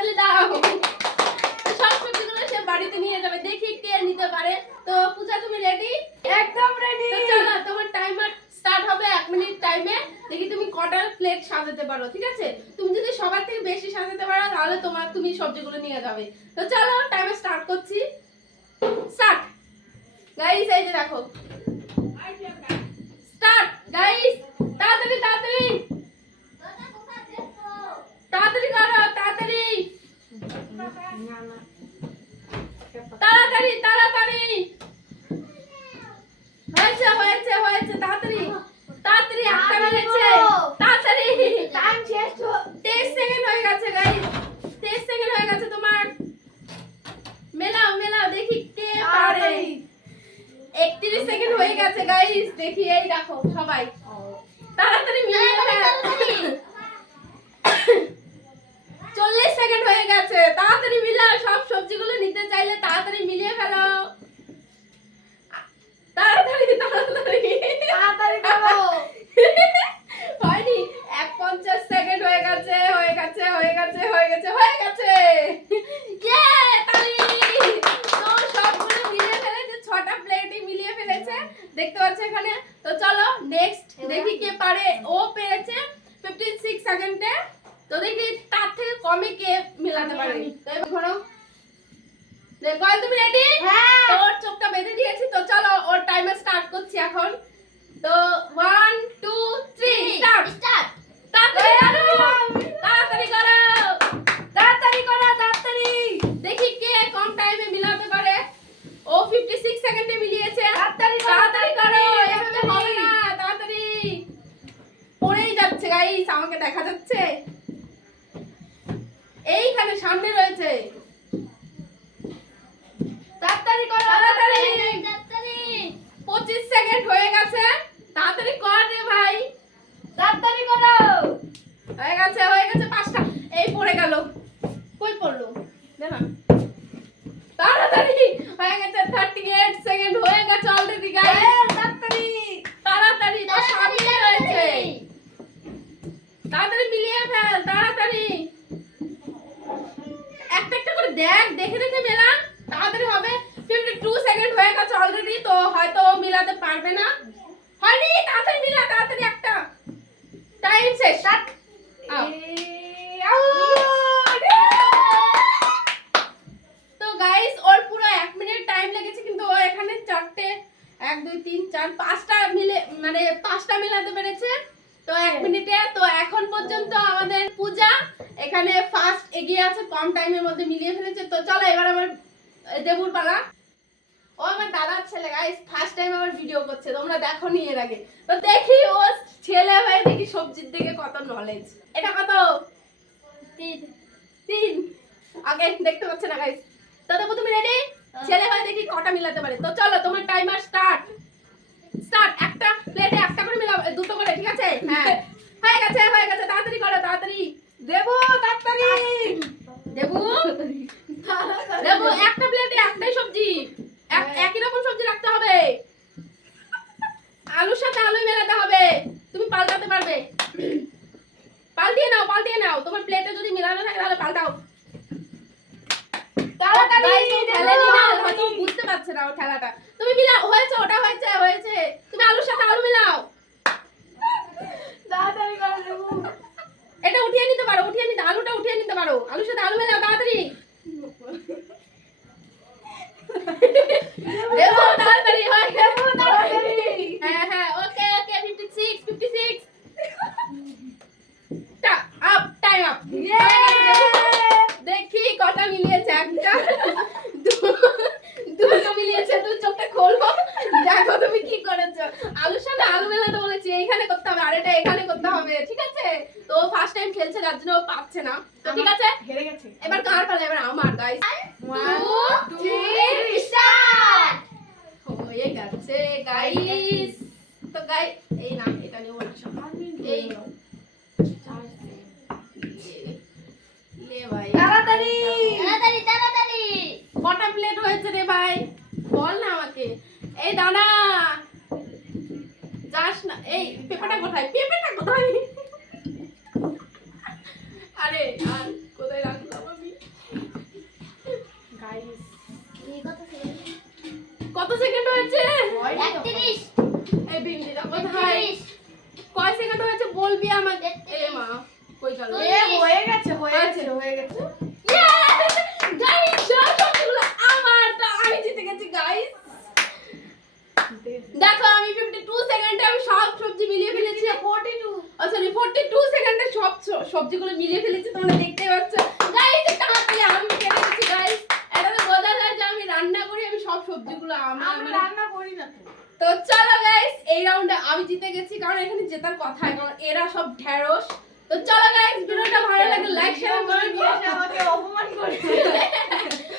হাততালি দাও। সবগুলো সে বাড়িতে নিয়ে যাবে দেখি কে নিতে পারে। তো পূজা তুমি রেডি একদম রেডি চলো তোমার টাইমার স্টার্ট হবে এক মিনিট টাইমে দেখি তুমি কটার প্লেট সাজাতে পারো ঠিক আছে? তুমি যদি সবার থেকে বেশি সাজাতে পারো তাহলে তোমার তুমি সবজিগুলো নিয়ে যাবে। তো চলো টাইমে স্টার্ট করছি। স্টার্ট গাইস এই যে দেখো। হয়ে গেছে গাইস দেখি এই দেখো সবাই। তাড়াতাড়ি মিলে ফেল। চল্লিশ সেকেন্ড হয়ে গেছে। তাড়াতাড়ি মিলাও সব সবজিগুলো নিতে চাইলে তাড়াতাড়ি মিলিয়ে ফেলো তাড়াতাড়ি তাড়াতাড়ি তাড়াতাড়ি করো হয়নি এক পঞ্চাশ সেকেন্ড হয়ে গেছে হয়ে গেছে হয়ে গেছে হয়ে গেছে হয়ে গেছে ইয়ে তালি তো সবগুলো মিলিয়ে ফেলেছে ছটা প্লেটই মিলিয়ে ফেলেছে দেখতে পাচ্ছ এখানে? তো চলো নেক্সট দেখি কে পারে। ও পেরেছে ফিফটি সিক্স সেকেন্ডে তো দেখি তার থেকে কমে কে মেলাতে পারে। ধরো। দেখো তুমি রেডি হ্যাঁ। তোর চোখটা বেঁধে দিয়েছি তো চলো ওর টাইমার স্টার্ট করছি এখন। তো one two three start start তাড়াতাড়ি করো তাড়াতাড়ি করো তাড়াতাড়ি করো তাড়াতাড়ি দেখি কে কম টাইমে মিলাতে পারে ও 56 সেকেন্ডে মিলিয়েছে তাড়াতাড়ি করো, তাড়াতাড়ি করো এভাবে হবে না তাড়াতাড়ি পড়েই যাচ্ছে গাইস আমাকে দেখা যাচ্ছে। এইখানে সামনে রয়েছে। তাড়াতাড়ি করো তাড়াতাড়ি। তাড়াতাড়ি। 25 সেকেন্ড হয়ে গেছে। তাড়াতাড়ি কর রে ভাই। তাড়াতাড়ি করো। হয়ে গেছে হয়ে গেছে পাঁচটা। এই পড়ে গেল। কই পড়ল? না। তাড়াতাড়ি হয়ে গেছে থার্টি এইট সেকেন্ড হয়ে গেছে অলরেডি গাইস তাড়াতাড়ি তাড়াতাড়ি তো সামনে রয়েছে তাড়াতাড়ি তাড়াতাড়ি। একটা একটা করে দেখ, দেখে দেখে মেলা। তাড়াতাড়ি হবে। টু সেকেন্ড হয়ে গেছে অলরেডি তো হয়তো মিলাতে পারবে না। হয়নি, তাড়াতাড়ি মিলা, তাড়াতাড়ি একটা। টাইম শেষ তো গাইস ওর পুরো এক মিনিট টাইম লেগেছে, কিন্তু ও এখানে চারটে, এক, দুই, তিন, চার, পাঁচটা মিলে মানে পাঁচটা মিলাতে পেরেছে। তো এক মিনিটে তো এখন পর্যন্ত আমাদের পূজা এখানে ফার্স্ট এগিয়ে আছে কম টাইমের মধ্যে মিলিয়ে ফেলেছে। তো চলো এবার আমার দেবুর পালা ও আমার দাদার ছেলে গাইস ফার্স্ট টাইম আমার ভিডিও করছে তোমরা দেখো নি এর আগে। তো দেখি ও ছেলে হয়ে দেখি সবজির দিকে কত নলেজ এটা কত? তিন। তিন। আগে দেখতে পাচ্ছে না গাইস তো দেখো তুমি রেডি ছেলে হয়ে দেখি কটা মিলাতে পারে। তো চলো তোমার টাইমার স্টার্ট স্টার্ট একটা প্লেটে একটা করে মিলাও দুটো করে ঠিক আছে হ্যাঁ হয়ে গেছে হয়ে গেছে তাড়াতাড়ি করো তাড়াতাড়ি দেবো তাড়াতাড়ি দেবো দেবো একটা প্লেটে একটাই সবজি একই রকম সবজি রাখতে হবে আলুর সাথে আলু মেলাতে হবে তুমি পাল্টাতে পারবে পাল্টিয়ে নাও পাল্টিয়ে নাও তোমার প্লেটে যদি মিলানো থাকে তাহলে পাল্টাও তাড়াতাড়ি ও বুঝতে পারছে না ওর খেলাটা তুমি মিলাও হয়েছে ওটা হয়েছে হয়েছে তুমি আলুর সাথে আলু মিলাও তাড়াতাড়ি করো দেবো এটা উঠিয়ে নিতে পারো উঠিয়ে নিতে আলুটা উঠিয়ে নিতে পারো আলুর সাথে আলু মেলাও তাড়াতাড়ি দেবো তাড়াতাড়ি হয়ে দেবো তাড়াতাড়ি হ্যাঁ হ্যাঁ ওকে ওকে 56 56 টা আপ টাইম আপ দেখি কটা মিলিয়েছে একটা দু- দুটো মিলিয়েছে দু চোখটা খোলবো দেখো তুমি কি করেছ আলুর সাথে আলু মেলাতে বলেছি এইখানে করতে হবে আর এটা এখানে করতে হবে ঠিক আছে তো ফার্স্ট টাইম খেলছে যার জন্য ও পাচ্ছে না। তো ঠিক আছে হেরে গেছে। এবার কার পালা? এবার আমার গাইস! হয়ে গেছে গাইস তো গাই এই না এটা নিও না সব। এই নাও। লে ভাই। তাড়াতাড়ি! তাড়াতাড়ি তাড়াতাড়ি! কটা প্লেট হয়েছে রে ভাই। বল না আমাকে। এই দাদা! যাস না। এই পেপারটা কোথায়? পেপারটা কোথায়? আরে আর কোথায় রাখলাম আমি? কত সেকেন্ড হয়েছে? এই বিন্দিটা কোথায়? কয় সেকেন্ড হয়েছে বলবি আমাকে? এ মা কই গেল? এ হয়ে গেছে হয়ে গেছে হয়ে গেছে। গাইস সব আমার। তো আমি জিতে গেছি গাইস দেখো। আমি 52 সেকেন্ডে আমি সব সবজি মিলিয়ে ফেলেছি। 42 ও সরি 42 সেকেন্ডে সবজিগুলো মিলিয়ে ফেলেছি তোমরা দেখতে পাচ্ছ। গাইস এটা তাড়াতাড়ি আমি কেটে গেছি গাইস এটা তো বোঝা যায় যে আমি রান্না করি আমি সব সবজিগুলো আমার মানে রান্না করি না তো। চলো গাইস এই রাউন্ডে আমি জিতে গেছি কারণ এখানে জেতার কথা কারণ এরা সব ঢেড়স তো চলো গাইস ভিডিওটা ভালো লাগলে লাইক শেয়ার কমেন্ট নিয়ে আমাকে অপমান করছে।